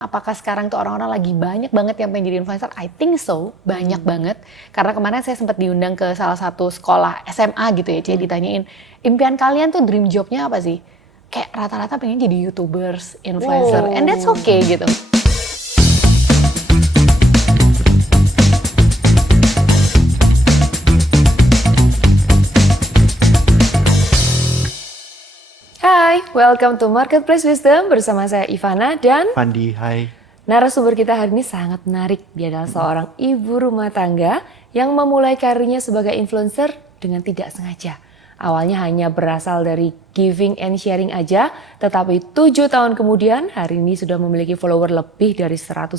Apakah sekarang tuh orang-orang lagi banyak banget yang pengen jadi influencer? I think so, banyak banget. Karena kemarin saya sempat diundang ke salah satu sekolah SMA gitu ya, ditanyain, impian kalian tuh dream jobnya apa sih? Kayak rata-rata pengen jadi YouTubers, influencer, and that's okay gitu. Hai, welcome to Marketplace Wisdom bersama saya Ivana dan Pandi, hai. narasumber kita hari ini sangat menarik. Dia adalah seorang ibu rumah tangga yang memulai karirnya sebagai influencer dengan tidak sengaja. Awalnya hanya berasal dari giving and sharing aja, tetapi 7 tahun kemudian hari ini sudah memiliki follower lebih dari 100.000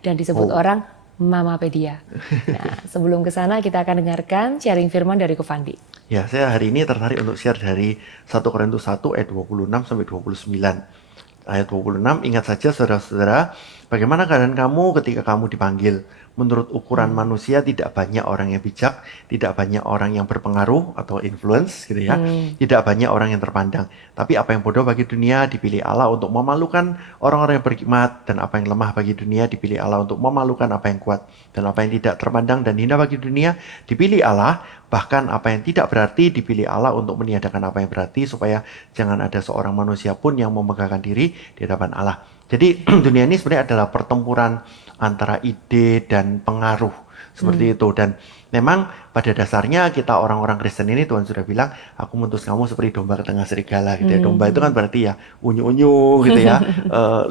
dan disebut orang Mamapedia. Nah, sebelum ke sana kita akan dengarkan sharing firman dari Kofandi. Ya, saya hari ini tertarik untuk share dari 1 Korintus 1 ayat 26 sampai 29. Ayat 26, ingat saja saudara-saudara, bagaimana keadaan kamu ketika kamu dipanggil. Menurut ukuran manusia tidak banyak orang yang bijak, tidak banyak orang yang berpengaruh atau influence gitu ya. Tidak banyak orang yang terpandang. Tapi apa yang bodoh bagi dunia dipilih Allah untuk memalukan orang-orang yang berhikmat, dan apa yang lemah bagi dunia dipilih Allah untuk memalukan apa yang kuat. Dan apa yang tidak terpandang dan hina bagi dunia dipilih Allah, bahkan apa yang tidak berarti dipilih Allah untuk meniadakan apa yang berarti, supaya jangan ada seorang manusia pun yang memegahkan diri di hadapan Allah. Jadi dunia ini sebenarnya adalah pertempuran antara ide dan pengaruh seperti itu. Dan memang pada dasarnya kita orang-orang Kristen ini, Tuhan sudah bilang, aku mengutus kamu seperti domba ke tengah serigala gitu ya. Domba itu kan berarti ya unyu-unyu gitu ya,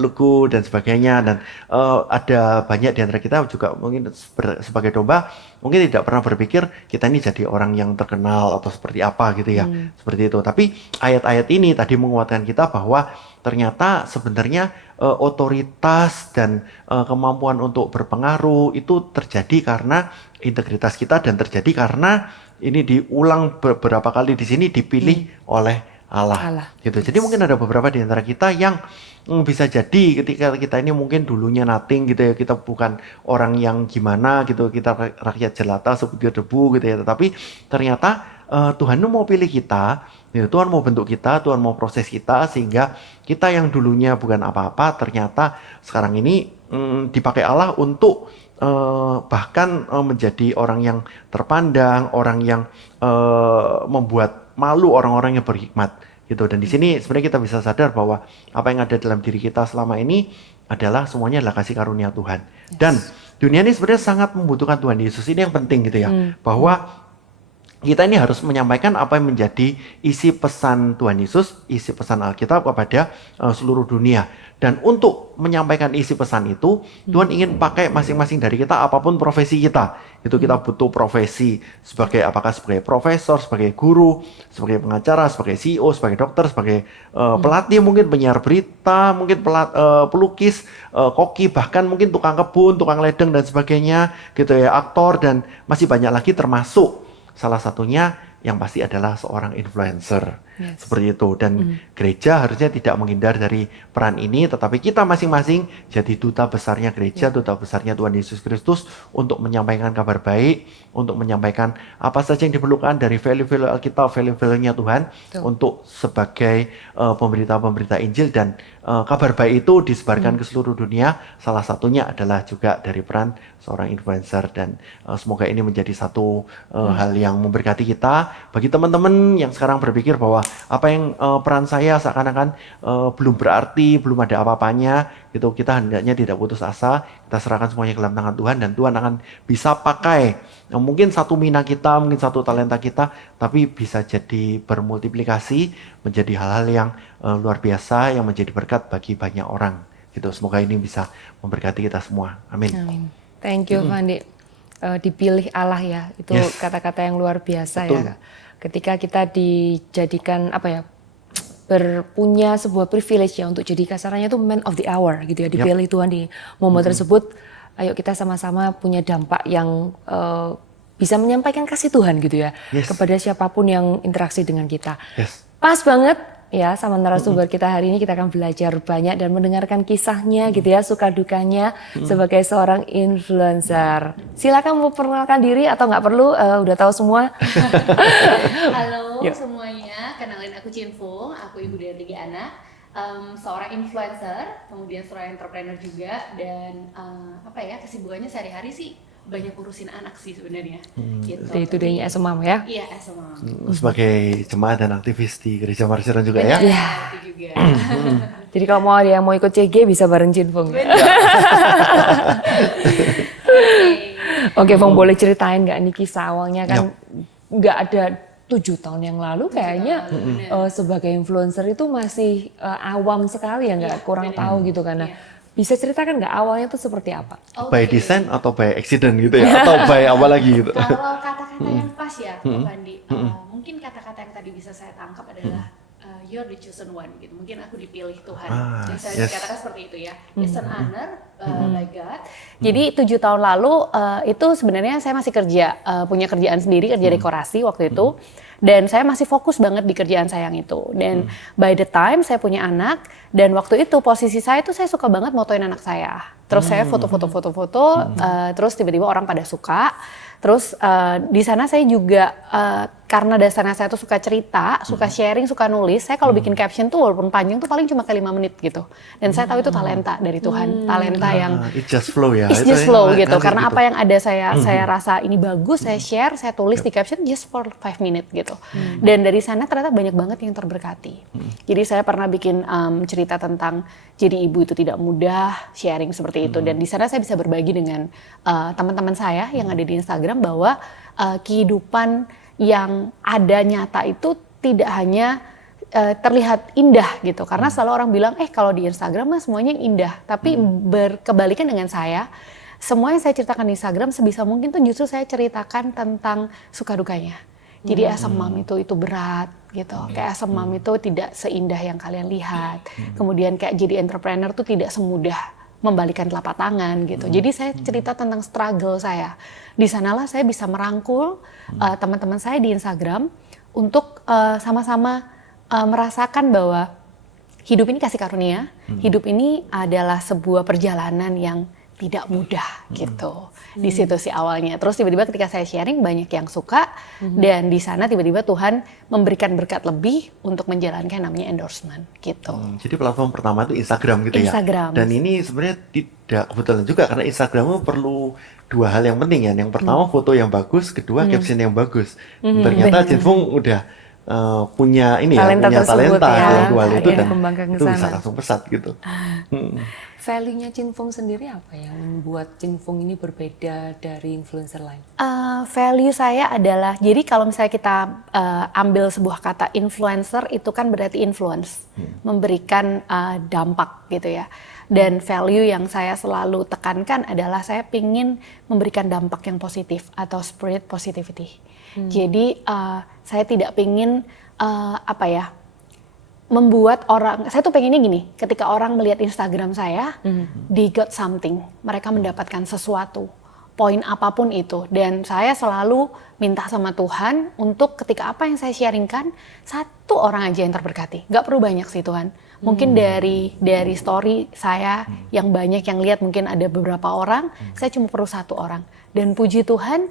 lugu dan sebagainya. Dan ada banyak di antara kita juga mungkin sebagai domba mungkin tidak pernah berpikir kita ini jadi orang yang terkenal atau seperti apa gitu ya, seperti itu. Tapi ayat-ayat ini tadi menguatkan kita bahwa ternyata sebenarnya otoritas dan kemampuan untuk berpengaruh itu terjadi karena integritas kita, dan terjadi karena ini diulang beberapa kali di sini dipilih oleh Allah. Gitu. Jadi mungkin ada beberapa di antara kita yang bisa jadi ketika kita ini mungkin dulunya nothing gitu ya, kita bukan orang yang gimana gitu, kita rakyat jelata seperti debu gitu ya, tetapi ternyata Tuhan mau pilih kita, ya, Tuhan mau bentuk kita, Tuhan mau proses kita, sehingga kita yang dulunya bukan apa-apa ternyata sekarang ini dipakai Allah untuk bahkan menjadi orang yang terpandang, orang yang membuat malu orang-orang yang berhikmat gitu. Dan di sini sebenarnya kita bisa sadar bahwa apa yang ada dalam diri kita selama ini adalah semuanya adalah kasih karunia Tuhan. Dan dunia ini sebenarnya sangat membutuhkan Tuhan Yesus. Ini yang penting gitu ya, bahwa kita ini harus menyampaikan apa yang menjadi isi pesan Tuhan Yesus, isi pesan Alkitab kepada seluruh dunia. Dan untuk menyampaikan isi pesan itu, Tuhan ingin pakai masing-masing dari kita, apapun profesi kita. Itu kita butuh profesi sebagai, apakah sebagai profesor, sebagai guru, sebagai pengacara, sebagai CEO, sebagai dokter, sebagai pelatih, mungkin penyiar berita, mungkin pelukis, koki, bahkan mungkin tukang kebun, tukang ledeng dan sebagainya, gitu ya, aktor, dan masih banyak lagi, termasuk salah satunya yang pasti adalah seorang influencer. Seperti itu. Dan gereja harusnya tidak menghindar dari peran ini, tetapi kita masing-masing jadi duta besarnya gereja, duta besarnya Tuhan Yesus Kristus, untuk menyampaikan kabar baik, untuk menyampaikan apa saja yang diperlukan dari value-value Alkitab, value-value-nya Tuhan, untuk sebagai pemberita-pemberita Injil. Dan kabar baik itu disebarkan ke seluruh dunia. Salah satunya adalah juga dari peran seorang influencer. Dan semoga ini menjadi satu hal yang memberkati kita. Bagi teman-teman yang sekarang berpikir bahwa apa yang peran saya seakan-akan belum berarti, belum ada apa-apanya gitu, kita hendaknya tidak putus asa. Kita serahkan semuanya ke dalam tangan Tuhan, dan Tuhan akan bisa pakai mungkin satu minat kita, mungkin satu talenta kita, tapi bisa jadi bermultiplikasi menjadi hal-hal yang luar biasa, yang menjadi berkat bagi banyak orang gitu. Semoga ini bisa memberkati kita semua. Amin. Thank you, Fandi. Dipilih Allah ya, itu kata-kata yang luar biasa. Betul. Ya. Ketika kita dijadikan berpunya sebuah privilege ya, untuk jadi kasarannya itu man of the hour gitu ya, dipilih Tuhan di momen tersebut. Ayo kita sama-sama punya dampak yang bisa menyampaikan kasih Tuhan gitu ya, kepada siapapun yang interaksi dengan kita. Pas banget ya sama narasumber kita hari ini. Kita akan belajar banyak dan mendengarkan kisahnya gitu ya, suka dukanya sebagai seorang influencer. Silakan memperkenalkan diri atau nggak perlu, udah tahu semua. Halo semuanya, kenalin aku Cinfung, aku ibu dari 3 anak. seorang influencer, kemudian seorang entrepreneur juga, dan kesibukannya sehari-hari sih banyak urusin anak sih sebenarnya. Gitu. Day-to-day-nya as a mom ya? Iya, as a mom. Sebagai jemaat dan aktivis di Gereja Marsiran juga Benar, ya? itu juga. Jadi kalau mau ada yang mau ikut CG bisa bareng Chin Fung ya? Oke, Fung boleh ceritain nggak nih kisah awalnya kan nggak ada 7 tahun yang lalu kayaknya sebagai influencer itu masih awam sekali ya, nggak kurang tahu gitu karena bisa ceritakan nggak awalnya tuh seperti apa? By design atau by accident gitu ya? Atau by apa lagi gitu? Kalau kata-kata yang pas ya, Pak Pandi, mungkin kata-kata yang tadi bisa saya tangkap adalah you're the chosen one gitu. Mungkin aku dipilih Tuhan. Bisa dikatakan seperti itu ya. It's an honor by God. Jadi 7 tahun lalu itu sebenarnya saya masih kerja, punya kerjaan sendiri, kerja dekorasi waktu itu. Dan saya masih fokus banget di kerjaan saya yang itu. Dan by the time saya punya anak, dan waktu itu posisi saya tuh saya suka banget motoin anak saya. Terus saya foto-foto, terus tiba-tiba orang pada suka. Terus di sana saya juga karena dasarnya saya tuh suka cerita, suka sharing, suka nulis. Saya kalau bikin caption tuh walaupun panjang tuh paling cuma kayak 5 menit gitu. Dan saya tahu itu talenta dari Tuhan, talenta yang it just flow ya. it's just flow gitu. Karena apa yang ada saya rasa ini bagus, saya share, saya tulis di caption just for 5 minutes gitu. Dan dari sana ternyata banyak banget yang terberkati. Jadi saya pernah bikin cerita tentang jadi ibu itu tidak mudah, sharing seperti itu. Dan di sana saya bisa berbagi dengan teman-teman saya yang ada di Instagram bahwa kehidupan yang ada nyata itu tidak hanya terlihat indah gitu. Karena selalu orang bilang, kalau di Instagram mah semuanya indah. Tapi berkebalikan dengan saya, semua yang saya ceritakan di Instagram sebisa mungkin tuh justru saya ceritakan tentang suka dukanya. Jadi as a mom itu berat gitu. Kayak as a mom itu tidak seindah yang kalian lihat. Kemudian kayak jadi entrepreneur tuh tidak semudah membalikan telapak tangan gitu. Jadi saya cerita tentang struggle saya. Di sanalah saya bisa merangkul teman-teman saya di Instagram untuk sama-sama merasakan bahwa hidup ini kasih karunia, hidup ini adalah sebuah perjalanan yang tidak mudah gitu. Di situ sih awalnya. Terus tiba-tiba ketika saya sharing banyak yang suka dan di sana tiba-tiba Tuhan memberikan berkat lebih untuk menjalankan namanya endorsement gitu. Jadi platform pertama itu Instagram gitu Instagram. ya. Dan ini sebenarnya tidak kebetulan juga karena Instagram itu perlu 2 hal yang penting ya. Yang pertama foto yang bagus, kedua caption yang bagus. Ternyata Chin Fung udah punya ini Talenta punya tersebut talenta ya. yang dua itu Yang dan dikembangkan ke itu bisa sana. langsung pesat gitu. Value-nya Chin Fung sendiri apa yang membuat Chin Fung ini berbeda dari influencer lain? Value saya adalah, jadi kalau misalnya kita ambil sebuah kata influencer itu kan berarti influence, memberikan dampak gitu ya. Dan value yang saya selalu tekankan adalah saya pingin memberikan dampak yang positif atau spirit positivity. Jadi saya tidak pingin membuat orang, saya tuh pengennya gini, ketika orang melihat Instagram saya, they got something, mereka mendapatkan sesuatu, poin apapun itu. Dan saya selalu minta sama Tuhan untuk ketika apa yang saya sharingkan, 1 orang aja yang terberkati. Gak perlu banyak sih Tuhan. Mungkin dari story saya yang banyak yang lihat mungkin ada beberapa orang, saya cuma perlu 1 orang. Dan puji Tuhan,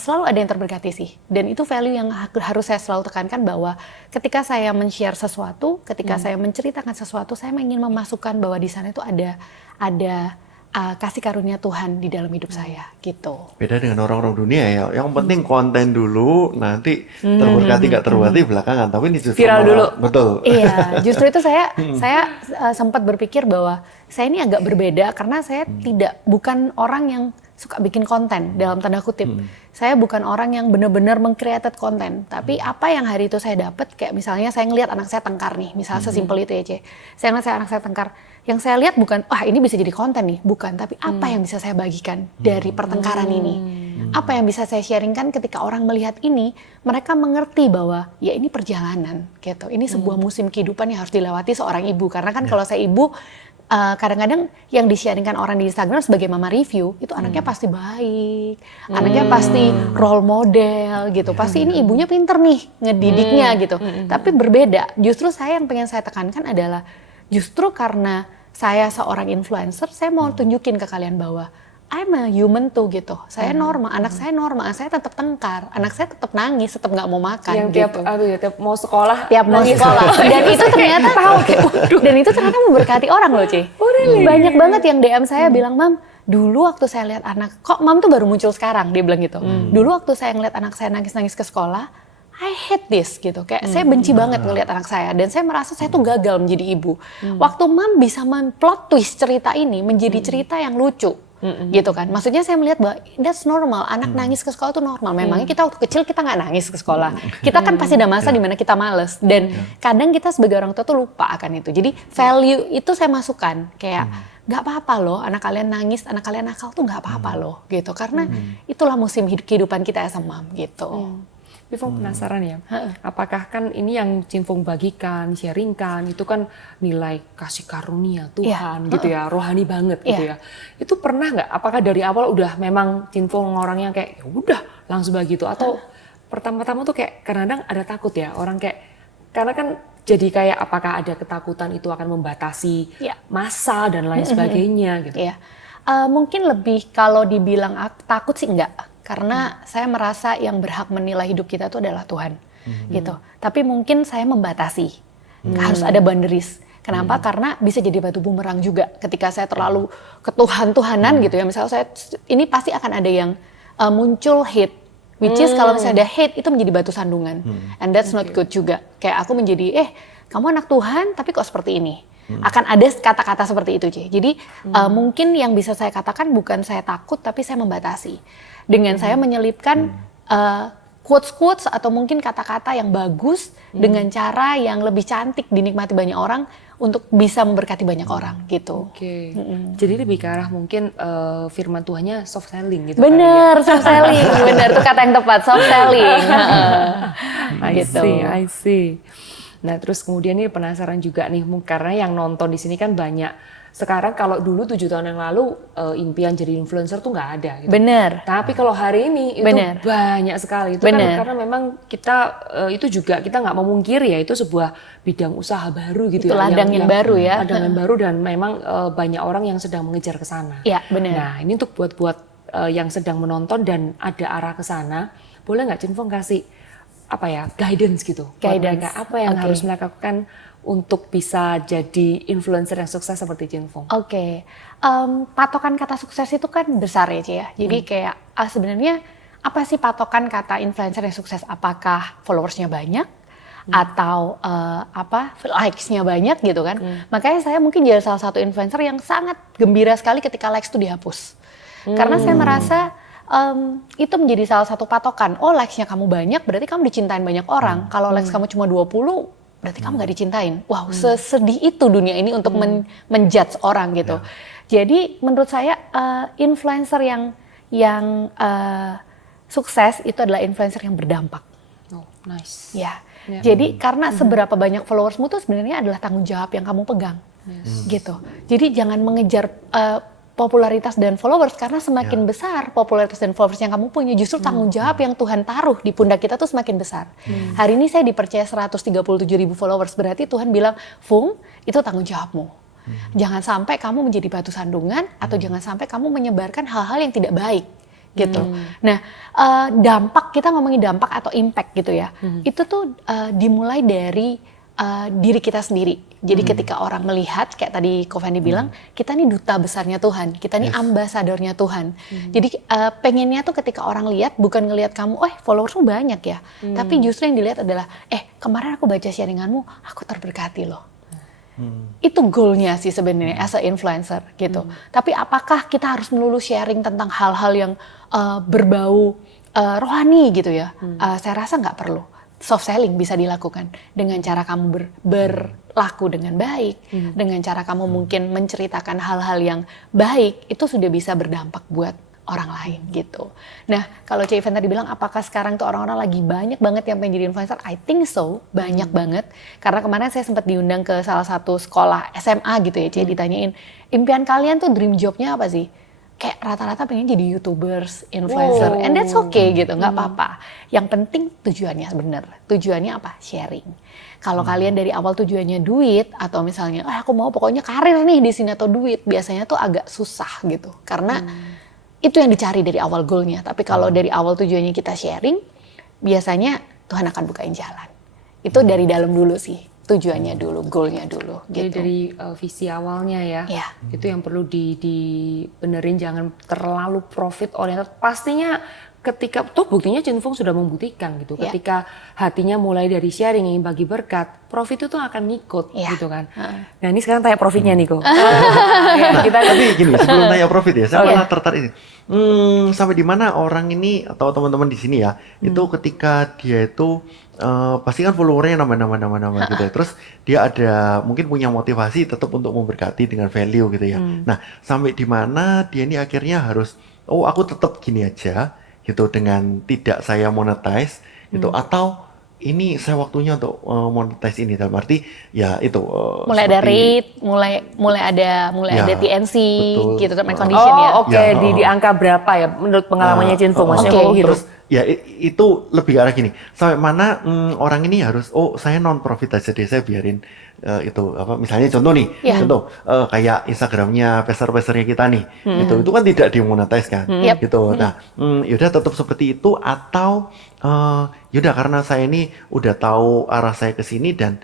selalu ada yang terberkati sih. Dan itu value yang harus saya selalu tekankan bahwa ketika saya men-share sesuatu, ketika saya menceritakan sesuatu, saya ingin memasukkan bahwa di sana itu ada kasih karunia Tuhan di dalam hidup saya gitu. Beda dengan orang-orang dunia ya. Yang penting konten dulu, nanti terberkati gak terberkati belakangan. Tapi ini justru Viral dulu. Betul. Iya, justru itu saya sempat berpikir bahwa saya ini agak berbeda karena saya bukan orang yang suka bikin konten dalam tanda kutip. Saya bukan orang yang benar-benar meng-created konten. Tapi apa yang hari itu saya dapat, kayak misalnya saya ngelihat anak saya tengkar nih, misalnya sesimpel itu ya C. Saya ngelihat anak saya tengkar. Yang saya lihat bukan, ini bisa jadi konten nih, bukan. Tapi apa yang bisa saya bagikan dari pertengkaran ini? Apa yang bisa saya sharingkan ketika orang melihat ini, mereka mengerti bahwa ya ini perjalanan gitu. Ini sebuah musim kehidupan yang harus dilewati seorang ibu. Karena kan kalau saya ibu, kadang-kadang yang di-sharingkan orang di Instagram sebagai mama review, itu anaknya pasti baik, anaknya pasti role model gitu, pasti ini ibunya pinter nih ngedidiknya gitu. Tapi berbeda, justru saya yang pengen saya tekankan adalah justru karena saya seorang influencer, saya mau tunjukin ke kalian bahwa I'm a human tuh gitu. Saya normal, anak saya tetap tengkar, anak saya tetap nangis, tetap nggak mau makan Yang gitu. tiap mau sekolah, Tiap mau sekolah. Dan itu ternyata memberkati orang loh, Ci. Banyak banget yang DM saya bilang, "Mam, dulu waktu saya lihat anak, kok Mam tuh baru muncul sekarang?" Dia bilang gitu. Dulu waktu saya ngeliat anak saya nangis-nangis ke sekolah, I hate this gitu, kayak saya benci banget ngelihat anak saya dan saya merasa saya tuh gagal menjadi ibu. Waktu Mam bisa plot twist cerita ini menjadi cerita yang lucu, gitu kan. Maksudnya saya melihat bahwa that's normal, anak nangis ke sekolah tuh normal. Memangnya kita waktu kecil kita nggak nangis ke sekolah. Kita kan pasti ada masa di mana kita males dan kadang kita sebagai orang tua tuh lupa akan itu. Jadi value itu saya masukkan kayak nggak apa-apa loh, anak kalian nangis, anak kalian nakal tuh nggak apa-apa loh, gitu. Karena itulah musim kehidupan kita as a mom, gitu. Bifong penasaran ya, apakah kan ini yang Cinfong bagikan, sharingkan, itu kan nilai kasih karunia Tuhan gitu ya, rohani banget gitu ya. Itu pernah nggak, apakah dari awal udah memang Cinfong orangnya kayak ya udah langsung begitu, atau pertama-tama tuh kayak kadang-kadang ada takut ya, orang kayak, karena kan jadi kayak apakah ada ketakutan itu akan membatasi masa dan lain sebagainya gitu. Mungkin lebih kalau dibilang takut sih enggak. Karena saya merasa yang berhak menilai hidup kita itu adalah Tuhan, gitu. Tapi mungkin saya membatasi, harus ada boundaries. Kenapa? Karena bisa jadi batu bumerang juga. Ketika saya terlalu ketuhan-tuhanan gitu ya, misalnya saya, ini pasti akan ada yang muncul hate. Which is kalau misalnya ada hate, itu menjadi batu sandungan. And that's not good juga. Kayak aku menjadi, kamu anak Tuhan tapi kok seperti ini. Akan ada kata-kata seperti itu, Ci. Jadi mungkin yang bisa saya katakan bukan saya takut, tapi saya membatasi. Dengan saya menyelipkan quotes-quotes atau mungkin kata-kata yang bagus dengan cara yang lebih cantik dinikmati banyak orang untuk bisa memberkati banyak orang gitu. Oke. Jadi lebih ke arah mungkin firman Tuhannya soft selling gitu. Bener, soft selling. Bener, itu kata yang tepat, soft selling. I see. Nah terus kemudian ini penasaran juga nih, karena yang nonton di sini kan banyak. Sekarang kalau dulu 7 tahun yang lalu impian jadi influencer tuh nggak ada gitu. Bener. Tapi kalau hari ini itu banyak sekali. Itu kan karena memang kita itu juga kita nggak memungkiri ya, itu sebuah bidang usaha baru gitu. Itu ya. ladang yang baru ya. Ladang yang baru dan memang banyak orang yang sedang mengejar ke sana. Iya, benar. Nah, ini untuk buat yang sedang menonton dan ada arah ke sana, boleh nggak Cinfong kasih guidance gitu? Guidance. Apa yang harus melakukan untuk bisa jadi influencer yang sukses seperti Cinfong? Patokan kata sukses itu kan besar ya, Ci ya. Jadi kayak sebenarnya apa sih patokan kata influencer yang sukses? Apakah followersnya banyak? Atau likes-nya banyak gitu kan? Makanya saya mungkin jadi salah satu influencer yang sangat gembira sekali ketika likes itu dihapus. Karena saya merasa itu menjadi salah satu patokan. Oh, likes-nya kamu banyak berarti kamu dicintain banyak orang. Kalau likes kamu cuma 20 berarti kamu gak dicintain. Wow, sesedih itu dunia ini untuk menjudge orang gitu. Jadi menurut saya influencer yang sukses itu adalah influencer yang berdampak. Oh, nice. Ya. Jadi karena seberapa banyak followersmu tuh sebenarnya adalah tanggung jawab yang kamu pegang. Gitu. Jadi jangan mengejar popularitas dan followers, karena semakin besar popularitas dan followers yang kamu punya, justru tanggung jawab yang Tuhan taruh di pundak kita tuh semakin besar. Hari ini saya dipercaya 137.000 followers, berarti Tuhan bilang, Fung, itu tanggung jawabmu. Jangan sampai kamu menjadi batu sandungan, atau jangan sampai kamu menyebarkan hal-hal yang tidak baik. Gitu. Nah, dampak, kita ngomongin dampak atau impact gitu ya, itu tuh dimulai dari diri kita sendiri. Jadi ketika orang melihat, kayak tadi Ko Fendi bilang, kita nih duta besarnya Tuhan, kita nih ambasadornya Tuhan. Jadi pengennya tuh ketika orang lihat, bukan ngelihat kamu, followersmu banyak ya, tapi justru yang dilihat adalah, kemarin aku baca sharinganmu, aku terberkati loh. Itu goalnya sih sebenarnya as a influencer gitu. Tapi apakah kita harus melulu sharing tentang hal-hal yang berbau rohani gitu ya? Saya rasa nggak perlu. Soft selling bisa dilakukan dengan cara kamu berlaku dengan baik, dengan cara kamu mungkin menceritakan hal-hal yang baik, itu sudah bisa berdampak buat orang lain gitu. Nah, kalau Cik Ivan tadi bilang apakah sekarang tuh orang-orang lagi banyak banget yang pengen jadi influencer? I think so, banyak banget. Karena kemarin saya sempat diundang ke salah satu sekolah SMA gitu ya, Cik, ditanyain, impian kalian tuh dream jobnya apa sih? Kayak rata-rata pengen jadi YouTubers, influencer, and that's okay gitu, nggak apa-apa. Yang penting tujuannya bener. Tujuannya apa? Sharing. Kalau kalian dari awal tujuannya duit, atau misalnya, aku mau pokoknya karir nih di sini atau duit, biasanya tuh agak susah gitu. Karena itu yang dicari dari awal goalnya. Tapi kalau dari awal tujuannya kita sharing, biasanya Tuhan akan bukain jalan. Itu dari dalam dulu sih, tujuannya dulu, goalnya dulu. Jadi Gitu. dari visi awalnya ya, Iya. itu yang perlu dibenerin, jangan terlalu profit oriented. Pastinya ketika, tuh buktinya Cinfung sudah membuktikan gitu, Iya. ketika hatinya mulai dari sharing, ingin bagi berkat, profit itu akan ngikut Iya. gitu kan. Nah ini sekarang tanya profitnya nih kok. Kita Tapi gini, sebelum tanya profit ya, saya Oh, malah tertarik ini. Sampai di mana orang ini atau teman-teman di sini ya, itu ketika dia itu pasti kan followernya nama gitu ya. Terus dia ada mungkin punya motivasi tetap untuk memberkati dengan value gitu ya. Nah, sampai di mana dia ini akhirnya harus, oh aku tetap gini aja gitu dengan tidak saya monetize gitu, atau ini saya waktunya untuk monetize ini, dalam arti ya itu Mulai ada seperti- rate, mulai ada Ya, TNC betul. gitu, term and condition ya. oh oke, Ya, di angka berapa ya menurut pengalamannya Cinfung, maksudnya oke. kok gitu. Terus ya itu lebih ke arah gini, sampai mana orang ini harus, oh saya non profit aja deh, saya biarin itu apa, misalnya contoh nih, Iya. contoh kayak Instagramnya peser-pesernya kita nih, itu kan tidak dimonetize kan, Yep. gitu. Nah, yaudah tetap seperti itu, atau yaudah karena saya ini udah tahu arah saya ke sini dan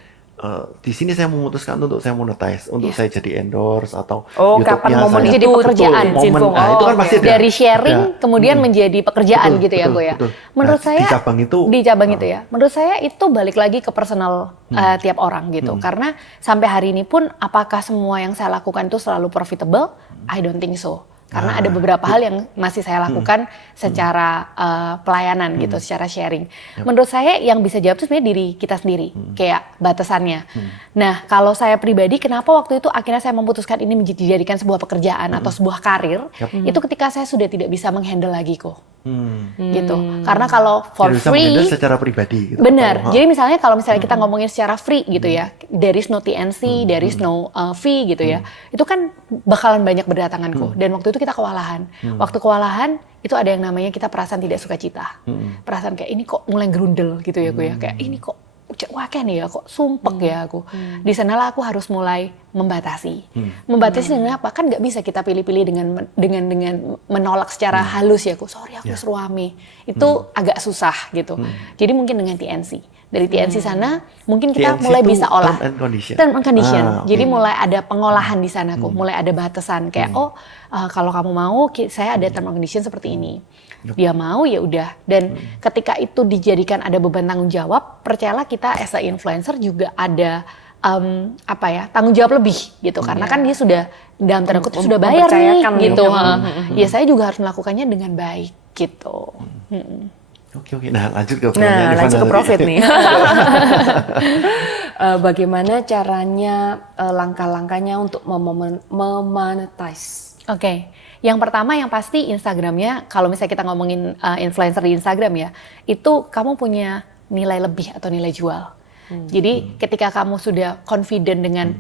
di sini saya memutuskan untuk saya monetize, untuk saya jadi endorse atau Oh, YouTube-nya kapan momen saya- jadi pekerjaan, Betul, momen. Cinfung. Nah, itu kan Oh, pasti oke. ada. Dari sharing ada- kemudian menjadi pekerjaan Betul, gitu ya, betul, Go ya. betul. Menurut Nah, saya di cabang itu, ya. Menurut saya itu balik lagi ke personal tiap orang gitu. Karena sampai hari ini pun apakah semua yang saya lakukan itu selalu profitable? I don't think so. Karena ada beberapa hal yang masih saya lakukan secara pelayanan gitu, secara sharing. Menurut saya yang bisa jawab itu sebenarnya diri kita sendiri, kayak batasannya. Nah, kalau saya pribadi, kenapa waktu itu akhirnya saya memutuskan ini dijadikan sebuah pekerjaan atau sebuah karir, itu ketika saya sudah tidak bisa menghandle lagi kok. Gitu. Karena kalau for tidak bisa free, menghandle secara pribadi gitu. benar. Atau- Jadi misalnya kalau misalnya kita ngomongin secara free gitu ya, there is no TNC, there is no fee gitu ya, itu kan bakalan banyak berdatangan kok. Dan waktu itu kita kewalahan. Waktu kewalahan itu ada yang namanya kita perasaan tidak sukacita, perasaan kayak ini kok mulai gerundel gitu ya, gue ya, kayak ini kok waken ya, kok sumpek ya aku. Di sanalah aku harus mulai membatasi. Membatasi dengan apa? Kan nggak bisa kita pilih-pilih dengan menolak secara halus ya, aku sorry aku suami. Itu agak susah gitu. Jadi mungkin dengan TNC. Dari TNC sana mungkin kita TNC mulai itu bisa olah. term and condition. Term and condition. Ah, oke. Jadi mulai ada pengolahan di sana kok, mulai ada batasan kayak kalau kamu mau saya ada term and condition seperti ini. Dia mau ya udah. Dan ketika itu dijadikan ada beban tanggung jawab, percayalah kita as a influencer juga ada tanggung jawab lebih gitu. Karena kan dia sudah dalam tanda kutip sudah bayar nih mempercayakan gitu. gitu. Ya saya juga harus melakukannya dengan baik gitu. Oke. Nah, lanjut ke Nah, lanjut ke tadi. profit nih. Bagaimana caranya, langkah-langkahnya untuk memonetize? Oke. Yang pertama yang pasti Instagramnya, kalau misalnya kita ngomongin influencer di Instagram ya, itu kamu punya nilai lebih atau nilai jual. Jadi ketika kamu sudah confident dengan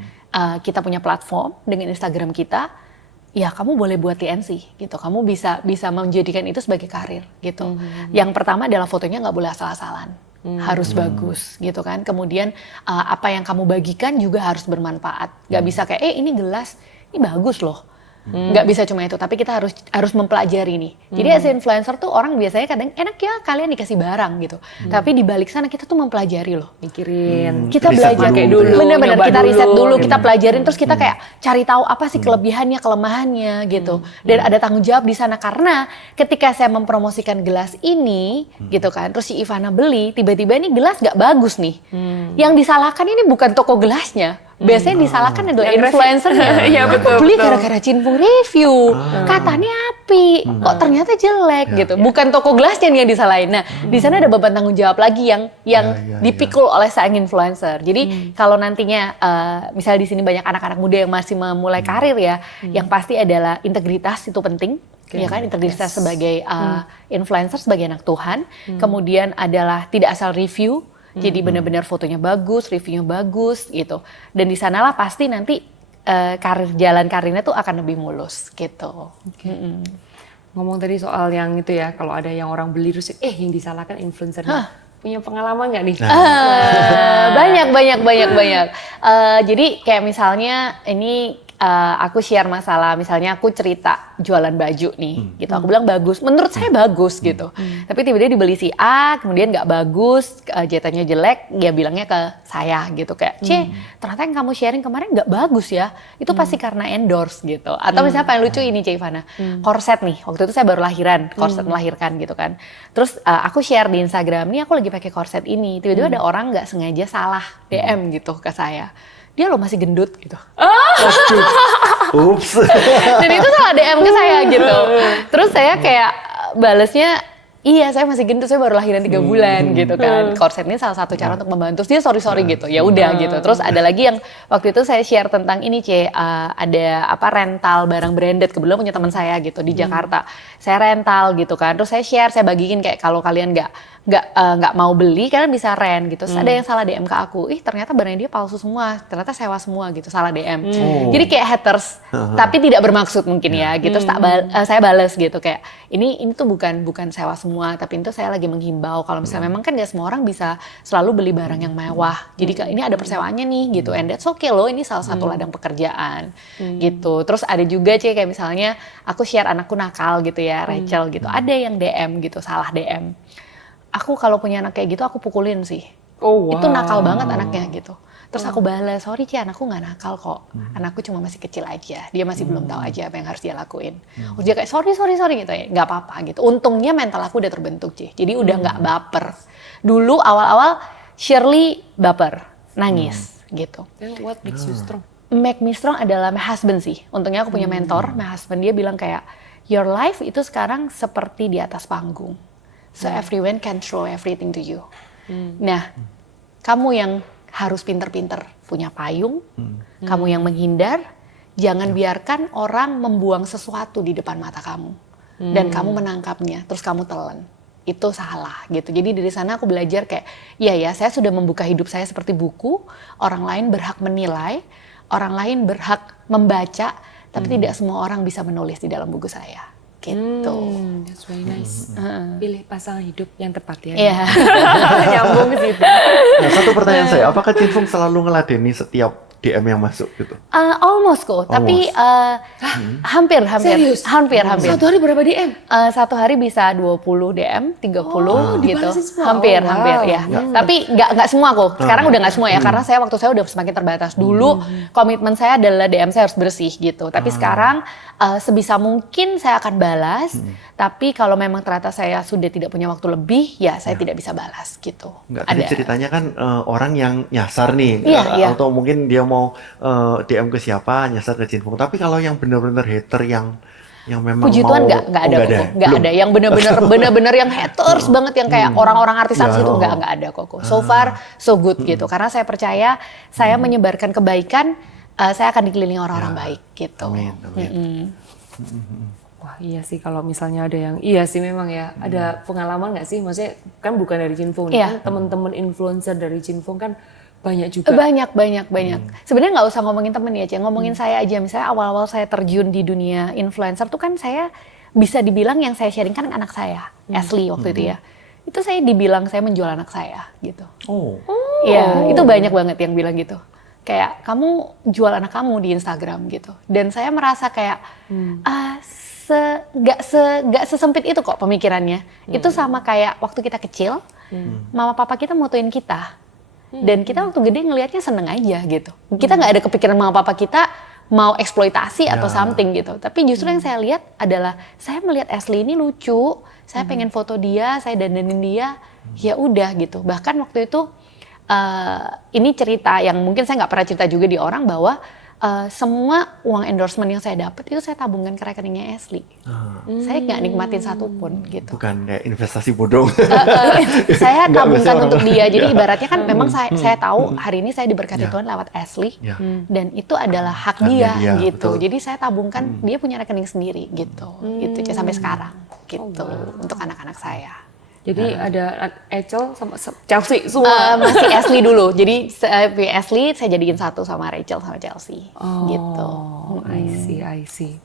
kita punya platform, dengan Instagram kita, ya kamu boleh buat TNC gitu. Kamu bisa menjadikan itu sebagai karir gitu. Yang pertama adalah fotonya nggak boleh asal-asalan. Harus bagus gitu kan. Kemudian apa yang kamu bagikan juga harus bermanfaat. Nggak bisa kayak ini gelas, ini bagus loh. Nggak bisa cuma itu, tapi kita harus mempelajari nih. Jadi as a influencer tuh orang biasanya kadang enak ya kalian dikasih barang gitu. Tapi di balik sana kita tuh mempelajari loh. Mikirin. Kita Riset belajar dulu kayak gitu dulu. ya. Bener-bener nyoba kita riset dulu, kita gitu. pelajarin terus kita kayak cari tahu apa sih kelebihannya, kelemahannya gitu. Dan ada tanggung jawab di sana karena ketika saya mempromosikan gelas ini gitu kan, terus si Ivana beli, tiba-tiba ini gelas nggak bagus nih. Yang disalahkan ini bukan toko gelasnya. Biasanya disalahkan adalah Yang influencernya. Iya, Aku betul, beli betul. gara-gara Cinfung review. Katanya api, kok ternyata jelek gitu. Bukan toko gelasnya nih yang disalahin. Nah, di sana ada beban tanggung jawab lagi yang Ya. dipikul oleh sang influencer. Jadi kalau nantinya misalnya di sini banyak anak-anak muda yang masih memulai karir ya, yang pasti adalah integritas itu penting. Ya kan, integritas sebagai influencer, sebagai anak Tuhan. Kemudian adalah tidak asal review. Jadi benar-benar fotonya bagus, reviewnya bagus gitu. Dan di sanalah pasti nanti jalan karirnya tuh akan lebih mulus gitu. Ngomong tadi soal yang itu ya, kalau ada yang orang beli terus yang disalahkan influencernya. Punya pengalaman nggak nih? Banyak. Jadi kayak misalnya ini aku share masalah, misalnya aku cerita jualan baju nih, gitu. Aku bilang bagus, menurut saya bagus gitu. Tapi tiba-tiba dibeli si A, kemudian nggak bagus, jahitannya jelek, dia bilangnya ke saya gitu kayak, ternyata yang kamu sharing kemarin nggak bagus ya. Itu pasti karena endorse gitu. Atau misalnya paling lucu ini Ivana, korset nih. Waktu itu saya baru lahiran, korset melahirkan gitu kan. Terus aku share di Instagram, nih aku lagi pakai korset ini. Tiba-tiba ada orang nggak sengaja salah DM gitu ke saya. Dia lo masih gendut gitu. Ups. Dan itu salah DM ke saya gitu. Terus saya kayak balesnya, iya saya masih gendut, saya baru lahiran 3 bulan gitu kan. Korset ini salah satu cara untuk membantu. Dia sorry gitu, ya udah gitu. Terus ada lagi yang waktu itu saya share tentang ini ada rental barang branded. Kebetulan punya teman saya gitu di Jakarta. Saya rental gitu kan. Terus saya share, saya bagiin kayak kalau kalian nggak mau beli kalian bisa rent gitu. Terus ada yang salah DM ke aku, ternyata barangnya dia palsu semua, ternyata sewa semua gitu, salah DM. Jadi kayak haters, tapi tidak bermaksud mungkin ya gitu. Terus saya bales gitu kayak ini tuh bukan sewa semua, tapi itu saya lagi menghimbau kalau misalnya memang kan nggak semua orang bisa selalu beli barang yang mewah. Jadi ini ada persewaannya nih gitu, and that's okay loh, ini salah satu ladang pekerjaan gitu. Terus ada juga kayak misalnya aku share anakku nakal gitu ya, Rachel gitu, ada yang DM gitu, salah DM. Aku kalau punya anak kayak gitu aku pukulin sih. Oh, wow. Itu nakal banget anaknya gitu. Terus aku balas, sorry anakku nggak nakal kok. Anakku cuma masih kecil aja. Dia masih belum tahu aja apa yang harus dia lakuin. Terus dia kayak sorry gitu ya, nggak apa-apa gitu. Untungnya mental aku udah terbentuk jadi udah nggak baper. Dulu awal-awal Shirley baper, nangis gitu. Then what makes you strong? Make me strong adalah my husband sih. Untungnya aku punya mentor, my husband, dia bilang kayak your life itu sekarang seperti di atas panggung. So everyone can throw everything to you. Nah, kamu yang harus pinter-pinter punya payung, kamu yang menghindar, jangan biarkan orang membuang sesuatu di depan mata kamu. Dan kamu menangkapnya, terus kamu telan. Itu salah gitu. Jadi dari sana aku belajar kayak, iya saya sudah membuka hidup saya seperti buku, orang lain berhak menilai, orang lain berhak membaca, tapi tidak semua orang bisa menulis di dalam buku saya. Gitu. That's very nice. Pilih pasangan hidup yang tepat ya. Iya. Nyambung ke situ. Nah, satu pertanyaan saya, apakah Cinfung selalu ngeladeni setiap DM yang masuk gitu? Almost kok, tapi hampir. Serius? Hampir. Satu hari berapa DM? Satu hari bisa 20 DM, 30 gitu. dibalasin semua? Hampir ya. Ya. Tapi nggak semua kok. Sekarang udah nggak semua ya, karena waktu saya udah semakin terbatas. Dulu komitmen saya adalah DM saya harus bersih gitu. Tapi sekarang sebisa mungkin saya akan balas. Tapi kalau memang ternyata saya sudah tidak punya waktu lebih, ya saya tidak bisa balas gitu. Nggak, tadi ceritanya kan orang yang nyasar nih, Iya. atau mungkin dia mau DM ke siapa, nyasar ke Cinfung. Tapi kalau yang benar-benar hater yang memang puji mau, Tuhan nggak ada kok, nggak ada yang benar-benar yang haters banget yang kayak orang-orang artis-artis itu nggak ada kok. So far so good gitu, karena saya percaya saya menyebarkan kebaikan, saya akan dikelilingi orang-orang baik gitu. Amin. Wah iya sih kalau misalnya ada yang, iya sih memang ya, ada pengalaman nggak sih? Maksudnya kan bukan dari Cinfung, Iya. kan teman-teman influencer dari Cinfung kan banyak juga. Banyak. Sebenarnya nggak usah ngomongin temen ya, ngomongin saya aja. Misalnya awal-awal saya terjun di dunia influencer tuh kan saya bisa dibilang yang saya sharing kan anak saya, Ashley waktu itu ya. Itu saya dibilang saya menjual anak saya gitu. Iya, itu banyak banget yang bilang gitu. Kayak kamu jual anak kamu di Instagram gitu. Dan saya merasa kayak nggak sesempit itu kok pemikirannya. Itu sama kayak waktu kita kecil, mama papa kita motoin kita. Dan kita waktu gede ngelihatnya seneng aja gitu. Kita nggak ada kepikiran mama papa kita mau eksploitasi atau something gitu. Tapi justru yang saya lihat adalah saya melihat Ashley ini lucu, saya pengen foto dia, saya dandanin dia, ya udah gitu. Bahkan waktu itu ini cerita yang mungkin saya nggak pernah cerita juga di orang bahwa semua uang endorsement yang saya dapat itu saya tabungkan ke rekeningnya Ashley. Saya nggak nikmatin satupun gitu. Bukan kayak investasi bodong. Saya Nggak, tabungkan biasanya untuk orang- dia. Jadi ibaratnya kan memang saya tahu hari ini saya diberkati Tuhan lewat Ashley. Ya. Dan itu adalah hak Haknya dia dia, gitu. betul. Jadi saya tabungkan, dia punya rekening sendiri gitu. Gitu aja sampai sekarang gitu untuk anak-anak saya. Jadi ada Rachel sama Chelsea semua. Masih Ashley dulu. Jadi Ashley saya jadiin satu sama Rachel sama Chelsea gitu. Oh, I see.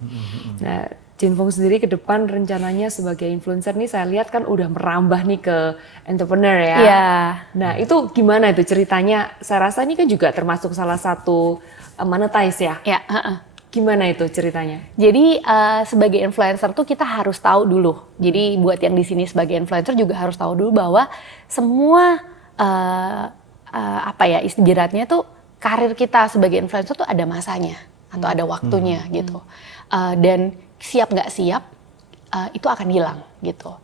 Nah, Cinfung sendiri ke depan rencananya sebagai influencer nih saya lihat kan udah merambah nih ke entrepreneur ya. Iya. Nah, itu gimana itu ceritanya? Saya rasa ini kan juga termasuk salah satu monetize ya. Ya, Gimana itu ceritanya? Jadi sebagai influencer tuh kita harus tahu dulu. Jadi buat yang di sini sebagai influencer juga harus tahu dulu bahwa semua ibaratnya tuh karir kita sebagai influencer tuh ada masanya atau ada waktunya gitu. Dan siap nggak siap itu akan hilang gitu.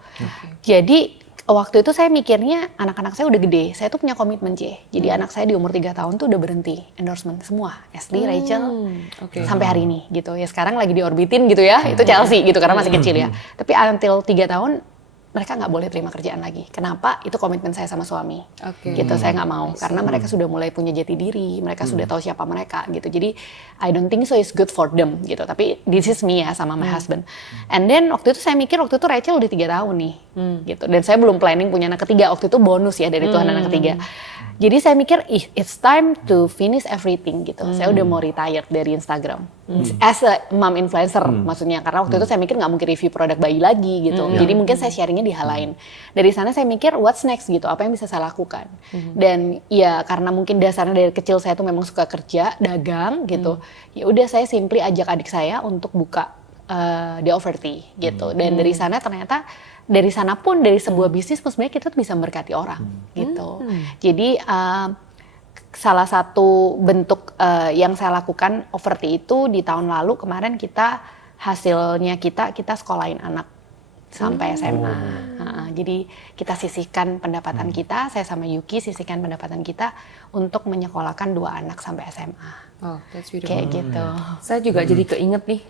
Jadi waktu itu saya mikirnya anak-anak saya udah gede, saya tuh punya komitmen Jadi anak saya di umur 3 tahun tuh udah berhenti endorsement semua, Ashley, Rachel, sampai hari ini gitu. Ya sekarang lagi diorbitin gitu ya, itu Chelsea gitu karena masih kecil ya. Tapi until 3 tahun mereka nggak boleh terima kerjaan lagi. Kenapa? Itu komitmen saya sama suami. Gitu, saya nggak mau karena mereka sudah mulai punya jati diri, mereka sudah tahu siapa mereka gitu. Jadi I don't think so it's good for them gitu. Tapi this is me ya sama my husband. And then waktu itu saya mikir waktu itu Rachel udah 3 tahun nih gitu. Dan saya belum planning punya anak ketiga. Waktu itu bonus ya dari Tuhan anak ketiga. Jadi saya mikir it's time to finish everything gitu. Saya udah mau retire dari Instagram. As a mom influencer maksudnya. Karena waktu itu saya mikir nggak mungkin review produk bayi lagi gitu. Jadi mungkin saya sharingnya di hal lain. Dari sana saya mikir what's next gitu. Apa yang bisa saya lakukan. Dan ya karena mungkin dasarnya dari kecil saya tuh memang suka kerja, dagang gitu. Ya udah saya simply ajak adik saya untuk buka The Overty gitu. Dan dari sana ternyata dari sana pun dari sebuah bisnis pun sebenarnya kita tuh bisa memberkati orang gitu. Jadi salah satu bentuk yang saya lakukan Overty itu di tahun lalu kemarin hasilnya kita sekolahin anak sampai SMA. Jadi kita sisihkan pendapatan kita, saya sama Yuki sisihkan pendapatan kita untuk menyekolahkan 2 anak sampai SMA. Oh, that's beautiful. Kayak gitu. Saya juga jadi keinget nih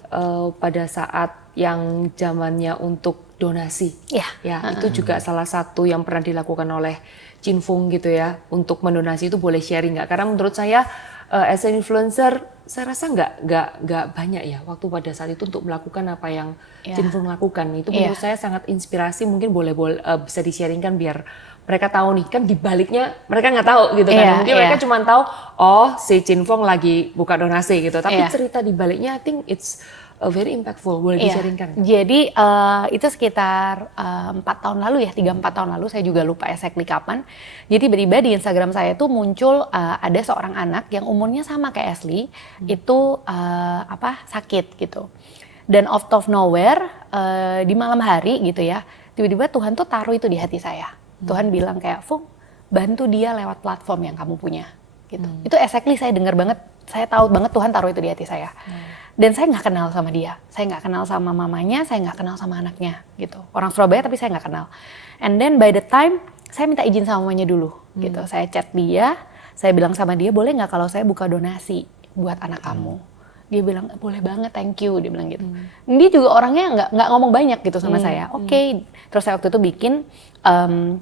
pada saat yang zamannya untuk donasi. Ya, itu juga salah satu yang pernah dilakukan oleh Cinfung gitu ya. Untuk mendonasi itu boleh sharing nggak? Karena menurut saya as an influencer, saya rasa nggak banyak ya waktu pada saat itu untuk melakukan apa yang Cinfung lakukan. Itu menurut saya sangat inspirasi. Mungkin boleh bisa di-sharingkan biar mereka tahu nih, kan di baliknya mereka nggak tahu gitu kan. Mungkin mereka cuma tahu, oh si Cinfung lagi buka donasi gitu. Tapi cerita di baliknya I think it's very impactful, boleh di-sharingkan. Jadi itu sekitar 4 tahun lalu ya, 3-4 tahun lalu, saya juga lupa exactly kapan. Jadi tiba-tiba di Instagram saya tuh muncul ada seorang anak yang umurnya sama kayak Ashley, itu sakit gitu. Dan out of nowhere, di malam hari gitu ya, tiba-tiba Tuhan tuh taruh itu di hati saya. Tuhan bilang kayak, Fung, bantu dia lewat platform yang kamu punya. Gitu. Itu exactly saya dengar banget, saya tahu banget Tuhan taruh itu di hati saya. Dan saya nggak kenal sama dia, saya nggak kenal sama mamanya, saya nggak kenal sama anaknya gitu. Orang Surabaya tapi saya nggak kenal. And then by the time, saya minta izin sama mamanya dulu gitu. Saya chat dia, saya bilang sama dia, boleh nggak kalau saya buka donasi buat anak kamu? Dia bilang, boleh banget, thank you, dia bilang gitu. Dia juga orangnya nggak ngomong banyak gitu sama saya. Oke. Terus saya waktu itu bikin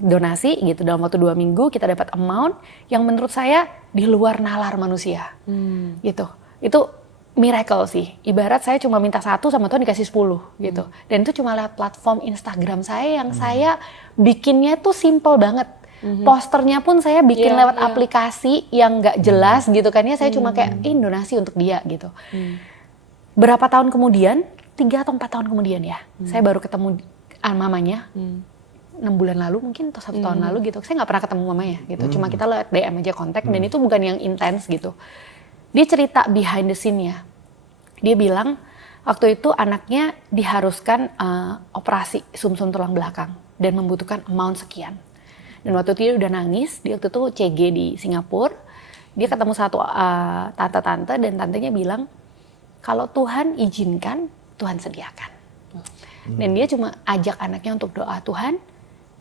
donasi gitu, dalam waktu 2 minggu kita dapat amount yang menurut saya di luar nalar manusia gitu. Itu miracle sih. Ibarat saya cuma minta 1 sama Tuhan dikasih 10 gitu. Dan itu cuma lewat platform Instagram saya yang saya bikinnya tuh simple banget. Posternya pun saya bikin lewat aplikasi yang nggak jelas gitu kan ya. Saya cuma kayak donasi untuk dia gitu. Berapa tahun kemudian, 3 atau 4 tahun kemudian ya, saya baru ketemu mamanya. 6 bulan lalu mungkin atau 1 tahun lalu gitu. Saya nggak pernah ketemu mamanya gitu. Cuma kita lewat DM aja kontak dan itu bukan yang intens gitu. Dia cerita behind the scene-nya. Dia bilang waktu itu anaknya diharuskan operasi sumsum tulang belakang dan membutuhkan amount sekian. Dan waktu itu dia udah nangis, dia waktu itu CG di Singapura. Dia ketemu satu tante-tante dan tantenya bilang, kalau Tuhan izinkan, Tuhan sediakan. Dan dia cuma ajak anaknya untuk doa, Tuhan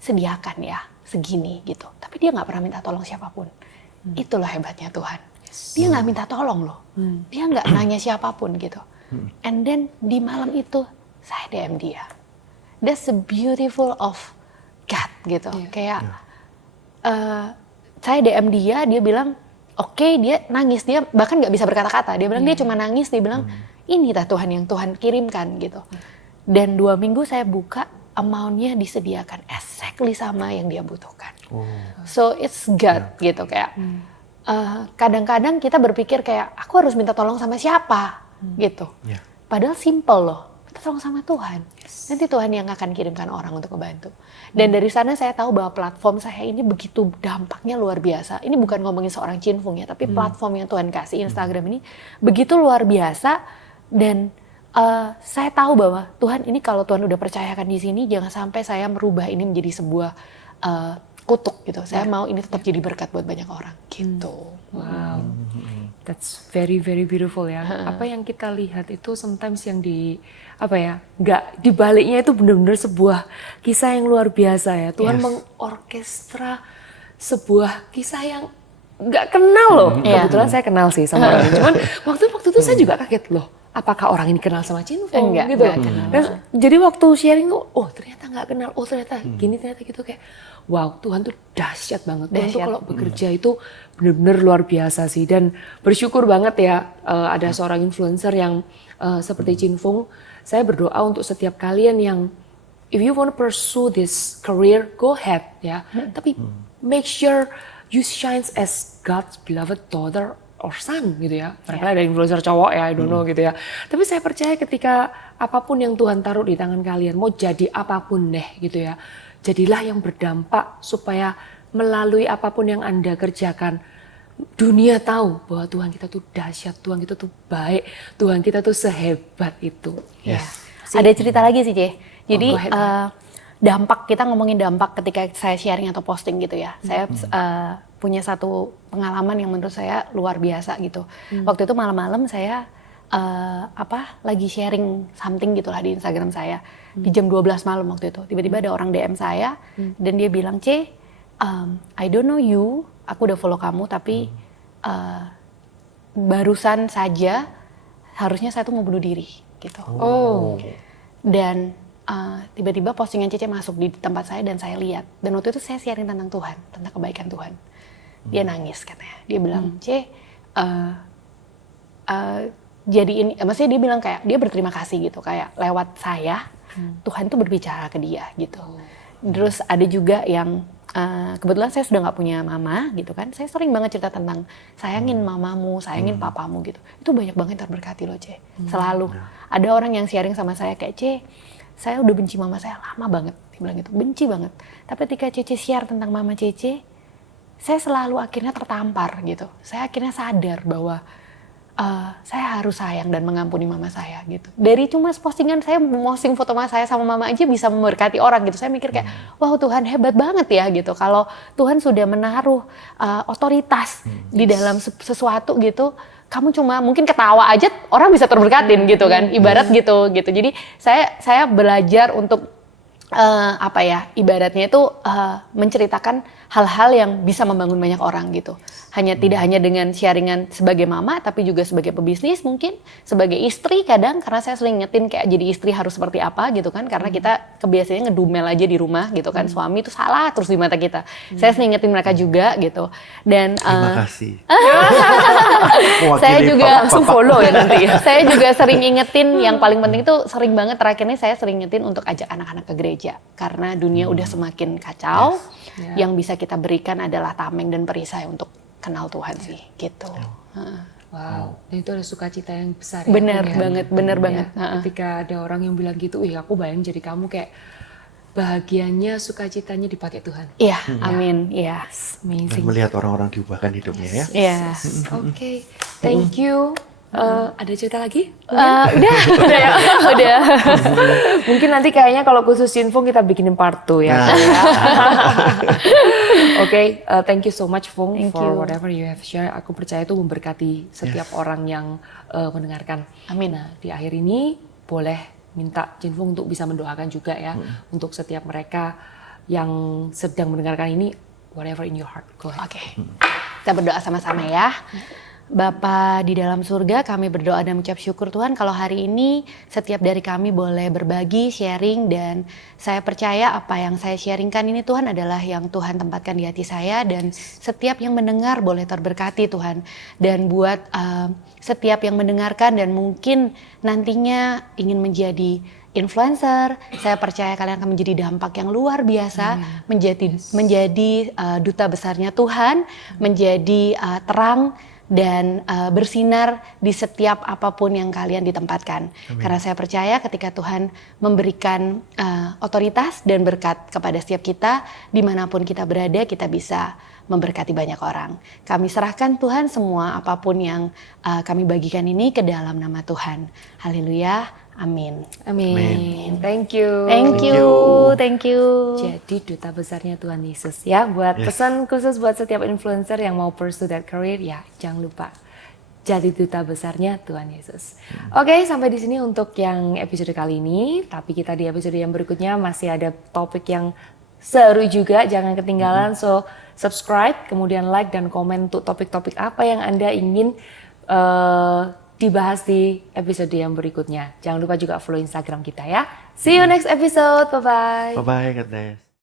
sediakan ya segini gitu. Tapi dia nggak pernah minta tolong siapapun. Itulah hebatnya Tuhan. Dia nggak minta tolong loh. Dia nggak nanya siapapun gitu. And then di malam itu saya DM dia. That's the beautiful of God gitu. Kayak saya DM dia bilang oke, dia nangis, dia bahkan nggak bisa berkata-kata. Dia bilang dia cuma nangis, dia bilang ini Tuhan yang Tuhan kirimkan gitu. Dan 2 minggu saya buka, amount-nya disediakan exactly sama yang dia butuhkan. So it's God gitu kayak. Kadang-kadang kita berpikir kayak aku harus minta tolong sama siapa gitu. Padahal simple loh, minta tolong sama Tuhan. Nanti Tuhan yang akan kirimkan orang untuk membantu. Dan dari sana saya tahu bahwa platform saya ini begitu dampaknya luar biasa. Ini bukan ngomongin seorang Cinfung ya, tapi platform yang Tuhan kasih Instagram ini begitu luar biasa. Dan saya tahu bahwa Tuhan ini kalau Tuhan udah percayakan di sini, jangan sampai saya merubah ini menjadi sebuah kutuk gitu. Saya mau ini tetap jadi berkat buat banyak orang gitu. Wow, that's very very beautiful ya. Apa yang kita lihat itu sometimes yang nggak di baliknya itu benar-benar sebuah kisah yang luar biasa ya. Tuhan mengorkestra sebuah kisah yang nggak kenal loh. Kebetulan saya kenal sih sama orang ini. Cuman waktu itu saya juga kaget loh. Apakah orang ini kenal sama Cinfong gitu? Enggak kenal. Dan jadi waktu sharing tuh, oh ternyata nggak kenal, oh ternyata gini, ternyata gitu kayak, wow Tuhan tuh dahsyat banget. Tuhan tuh kalau bekerja itu benar-benar luar biasa sih. Dan bersyukur banget ya ada seorang influencer yang seperti Cinfong. Saya berdoa untuk setiap kalian yang if you want to pursue this career, go ahead ya. Tapi make sure you shines as God's beloved daughter or son gitu ya. Barangkali ada influencer cowok ya, I don't know gitu ya. Tapi saya percaya ketika apapun yang Tuhan taruh di tangan kalian, mau jadi apapun deh gitu ya. Jadilah yang berdampak supaya melalui apapun yang Anda kerjakan, dunia tahu bahwa Tuhan kita tuh dahsyat, Tuhan kita tuh baik, Tuhan kita tuh sehebat itu. Ada cerita lagi sih, C. Jadi dampak, kita ngomongin dampak ketika saya sharing atau posting gitu ya. Saya punya satu pengalaman yang menurut saya luar biasa gitu. Waktu itu malam-malam saya lagi sharing something gitulah di Instagram saya. Di jam 12 malam waktu itu. Tiba-tiba ada orang DM saya dan dia bilang, "C, I don't know you, aku udah follow kamu tapi barusan saja harusnya saya tuh mau bunuh diri." Gitu. Dan tiba-tiba postingan Cece masuk di tempat saya dan saya lihat. Dan waktu itu saya sharing tentang Tuhan, tentang kebaikan Tuhan. Dia nangis katanya. Dia bilang, "C, jadi ini," maksudnya dia bilang kayak dia berterima kasih gitu, kayak lewat saya Tuhan tuh berbicara ke dia gitu. Terus ada juga yang kebetulan saya sudah nggak punya mama gitu kan, saya sering banget cerita tentang sayangin mamamu, sayangin papamu gitu. Itu banyak banget terberkati loh, C. Selalu ada orang yang sharing sama saya kayak, "C, saya udah benci mama saya lama banget," dia bilang gitu, benci banget. Tapi ketika Cece share tentang mama Cece, saya selalu akhirnya tertampar gitu. Saya akhirnya sadar bahwa saya harus sayang dan mengampuni mama saya gitu. Dari cuma postingan saya posting foto mama saya sama mama aja bisa memberkati orang gitu. Saya mikir kayak, wow Tuhan hebat banget ya gitu. Kalau Tuhan sudah menaruh otoritas di dalam sesuatu gitu, kamu cuma mungkin ketawa aja orang bisa terberkatin gitu kan. Ibarat gitu. Jadi saya belajar untuk ibaratnya itu menceritakan hal-hal yang bisa membangun banyak orang gitu. Tidak hanya dengan sharingan sebagai mama, tapi juga sebagai pebisnis mungkin, sebagai istri kadang, karena saya sering ngingetin kayak jadi istri harus seperti apa gitu kan, karena kita kebiasaannya ngedumel aja di rumah gitu kan, suami itu salah terus di mata kita. Saya sering ngingetin mereka juga gitu. Dan terima kasih. Saya juga langsung follow ya nanti. Saya juga sering ingetin, yang paling penting itu sering banget terakhir ini saya sering ingetin untuk ajak anak-anak ke gereja, karena dunia udah semakin kacau. Yang bisa kita berikan adalah tameng dan perisai untuk kenal Tuhan sih, gitu. Wow, dan itu ada sukacita yang besar. Bener ya, banget, bener banget. Ketika ada orang yang bilang gitu, aku bayangin jadi kamu kayak bahagianya, sukacitanya dipakai Tuhan. Iya, amin. Iya, Dan amazing. melihat orang-orang diubahkan hidupnya ya. Iya. Oke, thank you. Ada cerita lagi? Udah ya, udah. Mungkin nanti kayaknya kalau khusus Cinfong kita bikinin part 2 ya. Oke, thank you so much Fung for whatever you have shared. Aku percaya itu memberkati setiap orang yang mendengarkan. Amin. Nah, di akhir ini boleh minta Cinfong untuk bisa mendoakan juga ya untuk setiap mereka yang sedang mendengarkan ini, whatever in your heart. Go ahead. Oke, kita berdoa sama-sama ya. Bapa di dalam surga, kami berdoa dan mengucap syukur Tuhan kalau hari ini setiap dari kami boleh berbagi, sharing, dan saya percaya apa yang saya sharingkan ini Tuhan adalah yang Tuhan tempatkan di hati saya, dan setiap yang mendengar boleh terberkati Tuhan. Dan buat setiap yang mendengarkan dan mungkin nantinya ingin menjadi influencer, saya percaya kalian akan menjadi dampak yang luar biasa, menjadi duta besarnya Tuhan, menjadi terang dan bersinar di setiap apapun yang kalian ditempatkan. Karena saya percaya ketika Tuhan memberikan otoritas dan berkat kepada setiap kita, dimanapun kita berada, kita bisa memberkati banyak orang. Kami serahkan Tuhan semua apapun yang kami bagikan ini ke dalam nama Tuhan. Haleluya. Amin. Amin. Thank you. Thank you. Jadi duta besarnya Tuhan Yesus ya. Buat pesan khusus buat setiap influencer yang mau pursue that career ya, jangan lupa jadi duta besarnya Tuhan Yesus. Oke, sampai di sini untuk yang episode kali ini. Tapi kita di episode yang berikutnya masih ada topik yang seru juga, jangan ketinggalan. So subscribe, kemudian like dan komen untuk topik-topik apa yang Anda ingin dibahas di episode yang berikutnya. Jangan lupa juga follow Instagram kita ya. See you next episode. Bye-bye. Bye-bye, God bless.